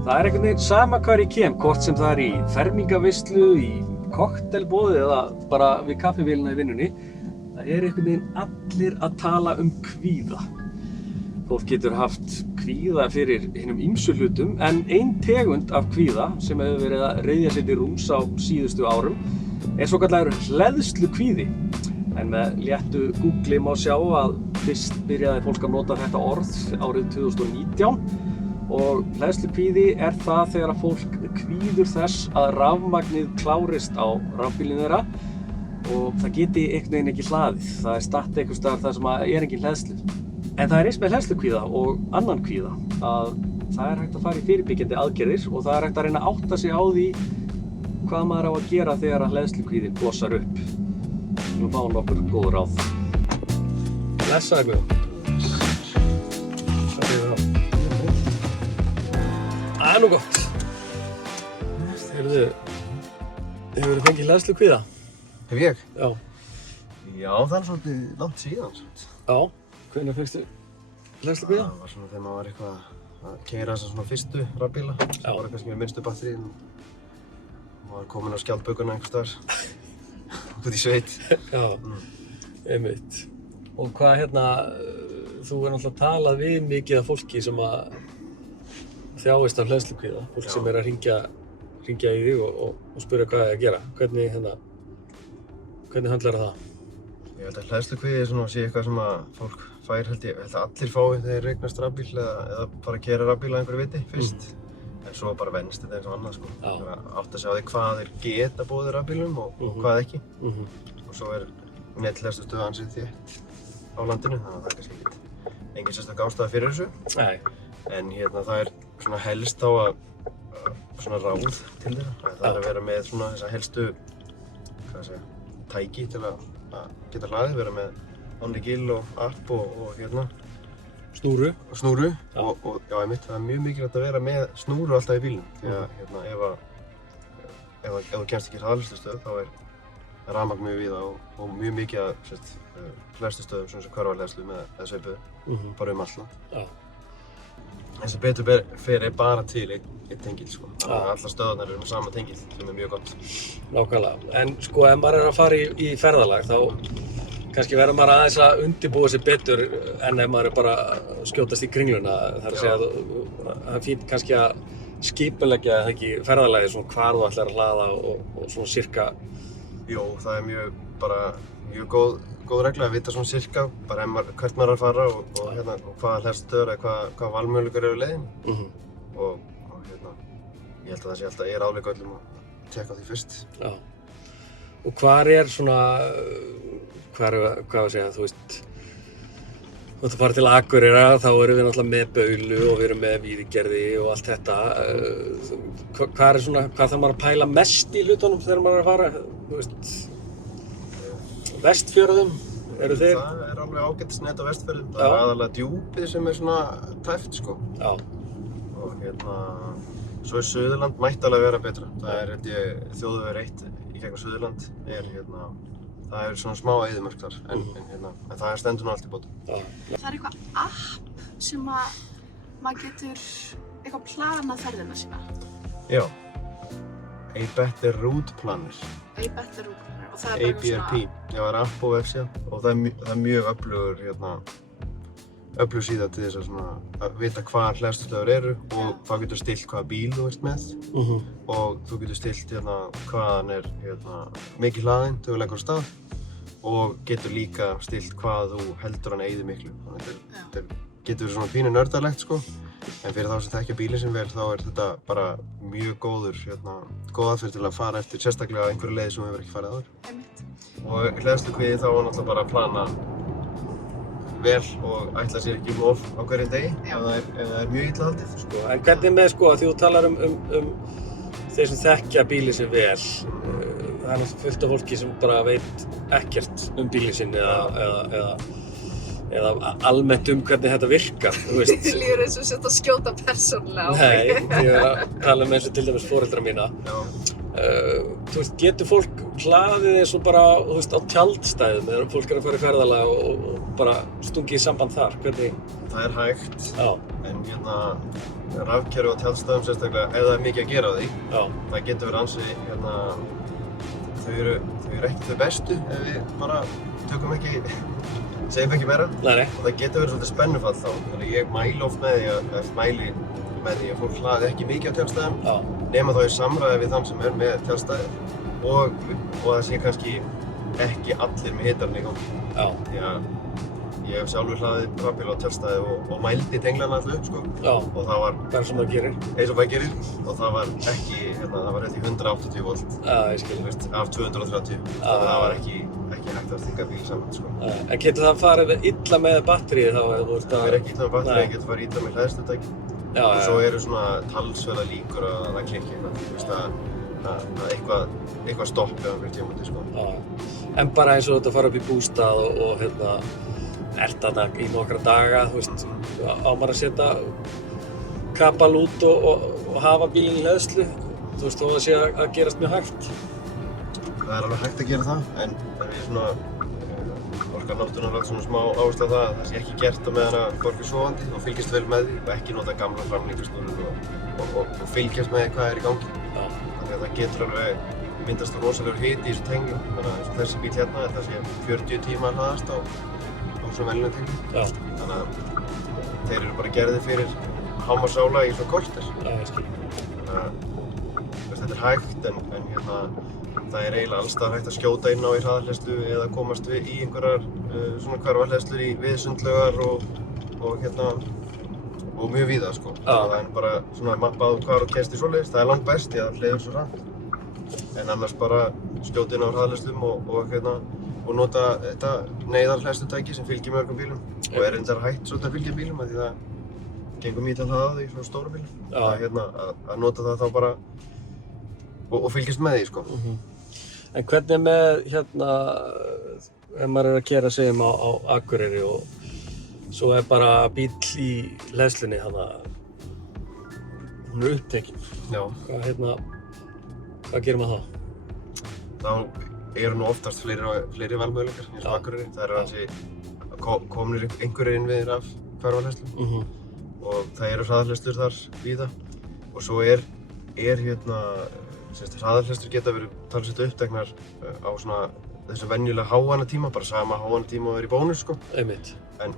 Það einhvern veginn sama hvar ég kem, hvort sem það í fermingarveislu, í koktelboði eða bara við kaffivélina í vinnunni. Það einhvern veginn allir að tala kvíða. Fólk getur haft kvíða fyrir hinum ýmsu hlutum, en ein tegund af kvíða sem hefur verið að reiðja sér til rúms á síðustu árum svokallaður hleðslukvíði. En með léttu Googli má sjá að fyrst byrjaði fólk að nota þetta orð árið 2019 og hleðslukvíði það þegar að fólk kvíður þess að rafmagnið klárist á rafbílinn þeirra og það geti einhvern veginn ekki hlaðið. Það statt einhvers staðar þar sem engin hleðslu. En það eins með hleðslukvíða og annan kvíða að það hægt að fara í fyrirbyggjandi aðgerðir og það hægt að reyna að átta sig á því hvað maður á að gera þegar að hleðslukvíðinn blossar upp. Við fáum nokkur góð ráð. Blessaður Guðjón. Það nú gott. Heyrðu, hefurðu fengið hleðslukvíða? Hef ég? Já. Já, það svolítið langt síðan. Já, hvenær fengstu hleðslukvíða? Það var svona þegar maður var eitthvað að keyra þessa svona fyrstu rafbíla. Það var kannski með minnstu batteríin. Maður var kominn á skjaldbökuna einhvers staðar. Út í sveit. Já, einmitt. Og hvað þú náttúrulega talað við mikið af fólki sem að þjáist af hleðslukvíða. Fólk sem að hringja í þig og spyrja hvað að gera. Hvernig höndlar það? Ég held að hleðslukvíði sé eitthvað sem að fólk fær, held að allir fái þegar þeir eignast rafbíl eða fara að keyra rafbíl að einhverju viti fyrst. En svo bara venst þetta eins og annað sko. Það átt að sjá því hvað þeir geta búið rafbílum og hvað ekki. Og svo netleðslustöð ansið þétt á landinu, þannig að það kannski engin sérstök ástæða fyrir þessu. Nei. En það svona helst þá að svona ráð til þeirra. Það að vera með svona þessa helstu tæki til að geta hlaðið, vera með OnlyGill og app og Snúru. Og einmitt, það mjög mikilvægt að vera með snúru alltaf í bílnum. Því að ef þú kemst ekki hraðhleðslustöð þá rafmagn mjög víða og mjög mikið af hleðslustöðum svona sem hverfarhleðslu með sveipuðu, bara allt land. En sem betur fer bara til einn tengill sko. Allar stöðvarnar eru með sama tengill sem mjög gott. Nákvæmlega. En sko ef maður að fara í ferðalag þá kannski verður maður aðeins að undirbúa sig betur en ef maður bara skjótast í kringluna. Það að segja að það fínt kannski að skipuleggja ferðalagið svona hvar þú ætlar að hlaða og svona sirka. Jó, það mjög góð regla að vita svona sirka bara hvert maður er að fara og hvaða hleðslustöðvar eða hvaða valmöguleikar eru á leiðinni. Og ég held að það sé alltaf ráðleika öllum að tékka á því fyrst. Já. Og hvar svona hvað að segja, þú ert að fara til Akureyra, þá erum við náttúrulega með Baulu og við erum með Víðigerði og allt þetta. Hvað þarf maður að pæla mest í hlutunum þegar maður er að fara? Vestfjörðum, eru þeir? Það alveg ágætisnet á Vestfjörðum. Það aðalega djúpið sem svona tæft sko. Já. Og svo Suðurland mætti alveg vera betra. Það þjóðvegur 1 í gegnum Suðurland það svona smá eyðimörk þar, en það stendur nú allt í bótum. Það eitthvað app sem maður getur eitthvað planað ferðina sína. Já. A Better Route Planner. A Better Route Planner. Og það bara ABRP. Já, það app og vefsíða og það mjög öflug síða til þess að vita hvar hleðslustöðvar eru og þá getur stillt hvaða bíl þú ert með og þú getur stillt hvaðan er mikið hlaðinn þegar þú leggur af stað og getur líka stillt hvað þú heldur hann eyði miklu. Þetta getur verið svona pínu nördalegt sko, en fyrir þá sem þekkja bílinn sem vel þá er þetta bara mjög góð aðferð til að fara eftir sérstaklega einhverju leiði sem hefur ekki farið áður. Og hleðslukvíði þá var náttúrulega bara að plana vel og ætla sér ekki of á hverjum degi ef það er mjög illa haldið. En hvernig með því þú talar þeir sem þekkja bílinn sinn vel, það er náttúrulega fullt af fólki sem bara veit ekkert bílinn sinn eða almennt hvernig þetta virkar, þú veist. Þið líður eins og að skjóta persónulega á mig. Nei, ég er að tala eins og til dæmis foreldra mína. Þú veist, getur fólk hlaðið eins og bara, þú veist, á tjaldstæðum eða fólk að fara í ferðalag og bara stungið í samband þar, hvernig? Það er hægt, Já, en rafkerfi á tjaldstæðum sérstaklega, ef það er mikið að gera á því, já, það getur verið ansi, þau eru ekki þau bestu ef við bara tökum ekki, segjum ekki meira. nei, Og það getur verið svolítið spennufall þá, þannig að ég mæli oft með því að fólk hlaði ekki mikið á tjaldstæðum, já, nema þá í samræði við þann sem er með tjaldstæði og það sé kannski ekki allir með hitarinn í gangi. já, Því að ég hef sjálfur hlaðið rafbíl á tjaldstæði og mældi tenglana alltaf upp, sko. já, Og það var bara sem það gerir. eins og maður gerir og það var ekki, það var held í 180 volt, Já, ég skil. þú veist, af 230. Þannig að það var ekki hægt að stinga bíl saman, sko. En getur það farið illa með batterið þá eða þú veist Það að... er ekki illa með batteri, Nei. ég get farið illa með hleðslutæki. Já, Og já, svo eru svona talsverða líkur að það klikki eitthvað, þú veist, að eitthvað stoppi á einhverjum tímapunkti, sko. já. En bara eins og þetta fara upp í bústað og ert þarna í nokkra daga, þú veist, á maður að setja kapal út og hafa bílinn í hleðslu, þú veist, þó að það sé að gerast mjög hægt. Það er alveg hægt að gera það, en við svona orkar náttúrulega lagt svona smá áherslu á það að það sé ekki gert á meðan að fólk er sofandi og fylgjast vel með því og ekki nota gamla framlíkasnúrur og fylgjast með hvað er í gangi. Já, Þannig að það getur alveg myndast rosalegur hiti í þessu tenglu, þannig að eins og þessi bíl hérna, þetta sé 40 tíma að hlaðast á svona venjulegum tenglu. já, Þannig að þeir eru bara gerðir fyrir hámarksálag í svona korter. já, ég skil. Þannig að þetta er hægt en það er eiginlega alls staðar hægt að skjóta inn á í hraðahleðslu eða komast við í einhverjar svona hverfahleðslur í sundlaugar og mjög víða, sko. Það er bara svona mappað hvar og kemst í svoleiðis. Það er langt best, því að það hleyður svo hratt. En annars bara skjóta inn á hraðahleðslum og nota þetta neyðarhleðslutæki sem fylgir mörgum bílum og er reyndar hægt svolítið að fylgja bílum af því það gengur mítið að hlaða á því í svona stóru bílum. Að nota það þá bara og fylgjast með því, sko. En hvernig með ef maður er að keyra segjum á Akureyri og svo er bara bíll í hleðslunni, hún er upptekin. Já. Hvað gerir maður þá? Þá eru nú oftast fleiri valmöguleikar eins og Akureyri. Það eru ansi komnir einhverjir innviðir af hverfahleðslum og það eru hraðahleðslur þar víða og svo er hraðahleðslur geta verið talsvert uppteknar á svona þessu venjulega háannatíma, bara sama háannatíma og verið í bónus, sko. Einmitt. En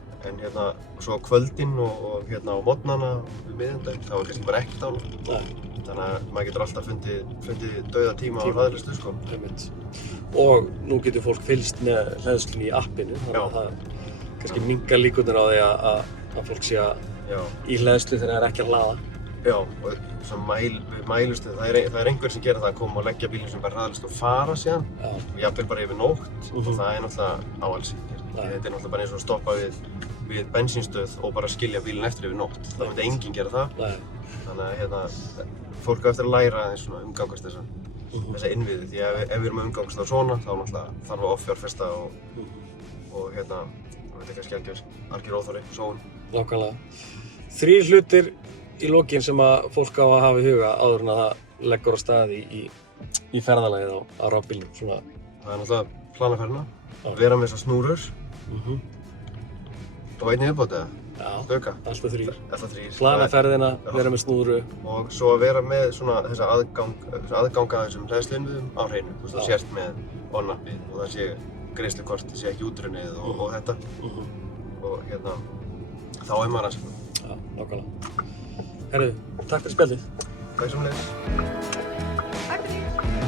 svo á kvöldin og á morgnana við miðjumdaginn þá er kannski bara ekkert álag. Nei. Þannig að maður getur alltaf fundið dauða tíma á hraðahleðslu, sko. Einmitt. Og nú getur fólk fylgst með hleðslunni í appinu, þannig að það kannski minnkar líkurnar á því að fólk sé í hleðslu þegar það er ekki að hlaða. Já, og svona mælustöð, það er einhver sem gera það að koma og leggja bílinn sem bara hraðahleðslu og fara síðan og jafnvel bara yfir nótt og það er náttúrulega áalsýtt. Þetta er náttúrulega bara eins og að stoppa við bensínstöð og bara skilja bílinn eftir yfir nótt. Það myndi enginn gera það. Nei. Þannig að fólk á eftir að læra aðeins svona umgangast þessa innviði því að ef við erum að umgangast á svona þá náttúrulega þarf að offjárfesta og þetta er kannski algjör óþarfi og sóun. Nákvæmlega. 3 hlutir í lokin sem að fólk á að hafa í huga áður en að það leggur á stað í ferðalagið á rafbílnum, svona. Það er náttúrulega plana ferðina, vera með þessar snúrur og einnig viðbót eða? Já, Stöka? alltaf 3. Alltaf 3. Plana ferðina, vera með snúru. Og svo að vera með svona þessa aðgang að þessum hleðsluinnviðum á hreinu. Þú veist, það sést með on-appið og það sé greiðslukortið, sé ekki útrunnið og þetta. Og þá er maður að Já, nákvæmlega. Herru, takk fyrir spjallið. Takk sömuleiðis. Takk fyrir.